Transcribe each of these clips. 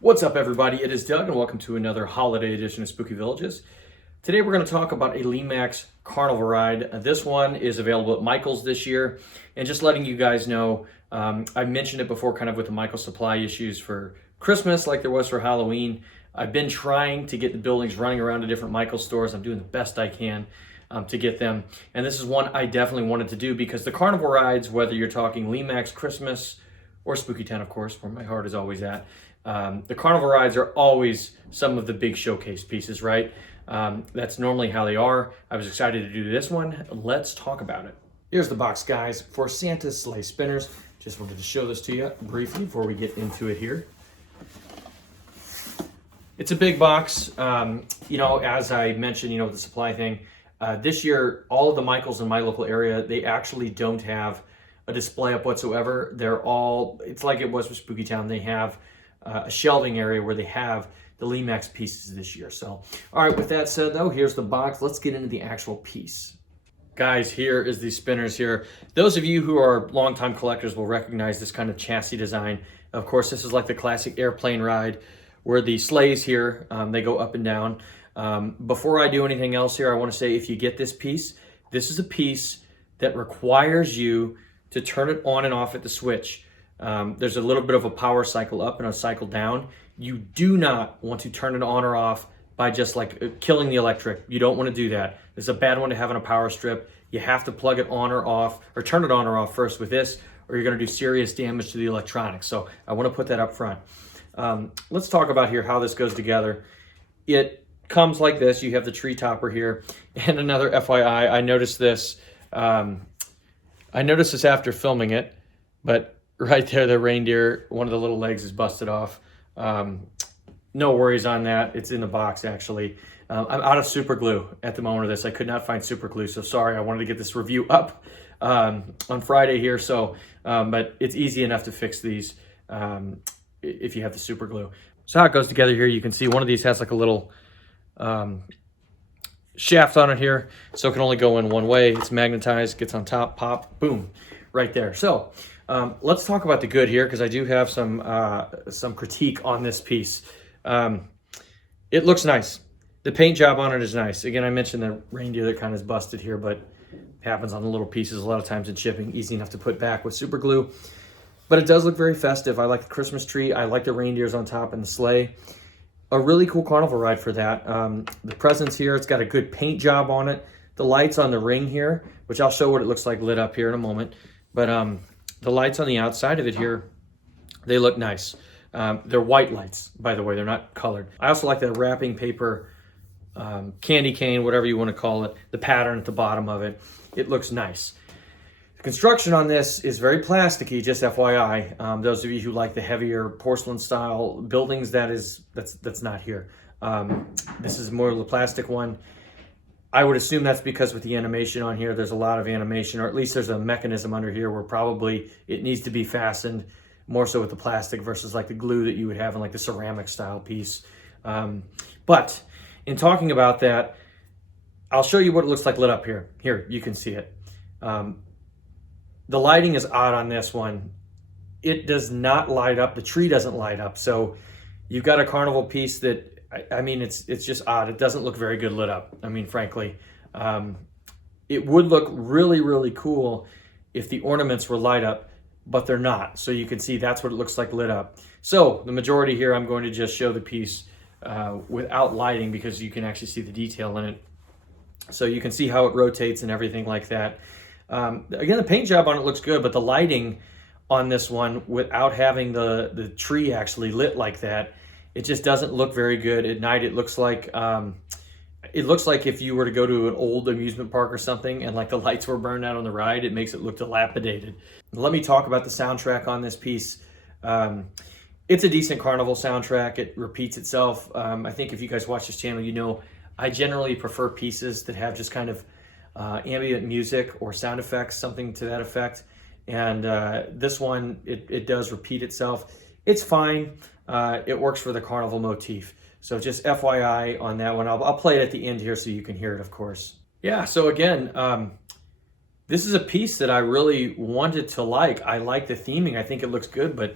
What's up, everybody? It is Doug, and welcome to another holiday edition of Spooky Villages. Today, we're going to talk about a Lemax carnival ride. This one is available at Michael's this year, and just letting you guys know, I mentioned it before, kind of with the Michael's supply issues for Christmas, like there was for Halloween. I've been trying to get the buildings running around to different Michael's stores. I'm doing the best I can to get them, and this is one I definitely wanted to do because the carnival rides, whether you're talking Lemax Christmas or Spooky Town, of course, where my heart is always at. The carnival rides are always some of the big showcase pieces, right? That's normally how they are. I was excited to do this one. Let's talk about it. Here's the box, guys, for Santa's Sleigh Spinners. Just wanted to show this to you briefly before we get into it here. It's a big box. As I mentioned, with the supply thing, this year, all of the Michaels in my local area, they actually don't have a display up whatsoever. It's like it was for Spooky Town. They have a shelving area where they have the Lemax pieces this year. So, all right, with that said, though, here's the box. Let's get into the actual piece. Guys, here is the spinners here. Those of you who are longtime collectors will recognize this kind of chassis design. Of course, this is like the classic airplane ride where the sleighs here, they go up and down. Before I do anything else here, I want to say if you get this piece, this is a piece that requires you to turn it on and off at the switch. There's a little bit of a power cycle up and a cycle down. You do not want to turn it on or off by just like killing the electric. You don't want to do that. It's a bad one to have on a power strip. You have to plug it on or off, or turn it on or off first with this, or you're going to do serious damage to the electronics. So I want to put that up front. Let's talk about here how this goes together. It comes like this. You have the tree topper here. And another FYI, I noticed this after filming it, but right there, the reindeer, one of the little legs is busted off. No worries on that. It's in the box, actually. I'm out of super glue at the moment of this. I could not find super glue, so sorry. I wanted to get this review up on Friday here, but it's easy enough to fix these if you have the super glue. So how it goes together here, you can see one of these has like a little shaft on it here, so it can only go in one way. It's magnetized, gets on top, pop, boom, right there. So let's talk about the good here, because I do have some critique on this piece. It looks nice. The paint job on it is nice. Again, I mentioned the reindeer that kind of is busted here, but it happens on the little pieces a lot of times in shipping. Easy enough to put back with super glue. But it does look very festive. I like the Christmas tree. I like the reindeers on top and the sleigh. A really cool carnival ride for that. The presents here, it's got a good paint job on it. The lights on the ring here, which I'll show what it looks like lit up here in a moment. But the lights on the outside of it here, they look nice. They're white lights, by the way. They're not colored. I also like the wrapping paper, candy cane, whatever you want to call it, the pattern at the bottom of it. It looks nice. The construction on this is very plasticky, just FYI. Those of you who like the heavier porcelain style buildings, that's not here. This is more of the plastic one. I would assume that's because with the animation on here, there's a lot of animation, or at least there's a mechanism under here where probably it needs to be fastened more so with the plastic versus like the glue that you would have in like the ceramic style piece. But in talking about that, I'll show you what it looks like lit up here. Here, you can see it. The lighting is odd on this one. It does not light up. The tree doesn't light up. So you've got a carnival piece that, I mean, it's just odd. It doesn't look very good lit up. I mean, frankly, it would look really, really cool if the ornaments were light up, but they're not. So you can see that's what it looks like lit up. So the majority here, I'm going to just show the piece without lighting because you can actually see the detail in it. So you can see how it rotates and everything like that. Again, the paint job on it looks good, but the lighting on this one, without having the tree actually lit like that, it just doesn't look very good at night. It looks like if you were to go to an old amusement park or something and like the lights were burned out on the ride, it makes it look dilapidated. Let me talk about the soundtrack on this piece. It's a decent carnival soundtrack. It repeats itself. I think if you guys watch this channel, you know I generally prefer pieces that have just kind of ambient music or sound effects, something to that effect. And this one, it does repeat itself. It's fine. It works for the carnival motif. So just FYI on that one. I'll play it at the end here so you can hear it, of course. Yeah, so again, this is a piece that I really wanted to like. I like the theming. I think it looks good, but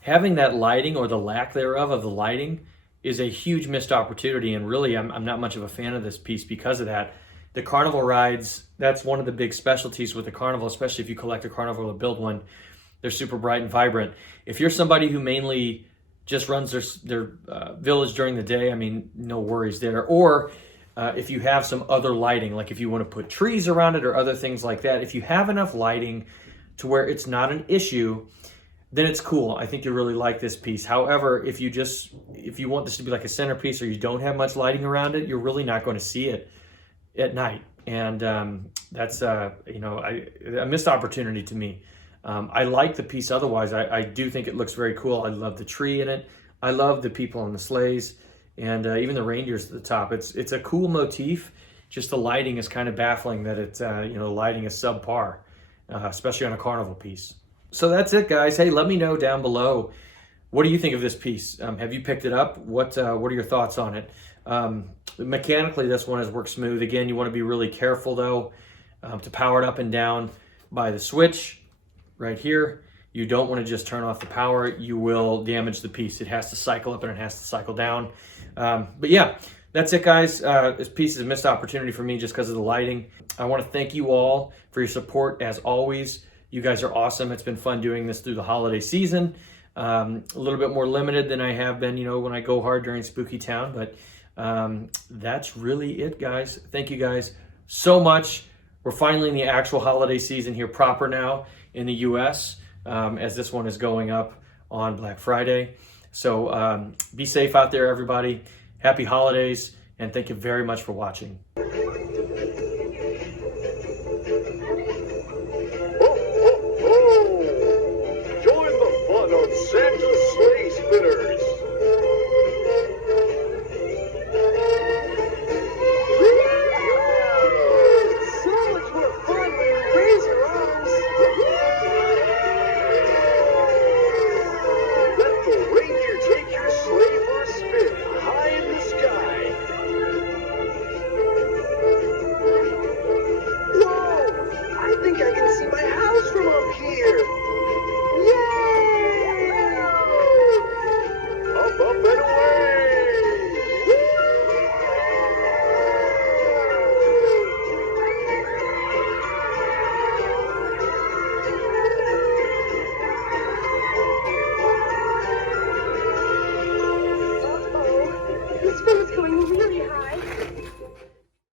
having that lighting, or the lack thereof of the lighting, is a huge missed opportunity. And really, I'm not much of a fan of this piece because of that. The carnival rides, that's one of the big specialties with the carnival, especially if you collect a carnival or build one. They're super bright and vibrant. If you're somebody who mainly just runs their village during the day, I mean, no worries there. Or if you have some other lighting, like if you want to put trees around it or other things like that, if you have enough lighting to where it's not an issue, then it's cool. I think you really like this piece. However, if you want this to be like a centerpiece, or you don't have much lighting around it, you're really not going to see it at night. And that's a missed opportunity to me. I like the piece otherwise. I do think it looks very cool. I love the tree in it. I love the people on the sleighs, and even the reindeers at the top. It's a cool motif. Just the lighting is kind of baffling that it's the lighting is subpar, especially on a carnival piece. So that's it, guys. Hey, let me know down below, what do you think of this piece? Have you picked it up? What are your thoughts on it? Mechanically, this one has worked smooth. Again, you want to be really careful though, to power it up and down by the switch right here. You don't want to just turn off the power. You will damage the piece. It has to cycle up and it has to cycle down. But yeah, that's it, guys. This piece is a missed opportunity for me just because of the lighting. I want to thank you all for your support as always. You guys are awesome. It's been fun doing this through the holiday season. A little bit more limited than I have been, when I go hard during Spooky Town. But that's really it, guys. Thank you guys so much. We're finally in the actual holiday season here proper now in the U.S., as this one is going up on Black Friday. So be safe out there, everybody. Happy holidays, and thank you very much for watching.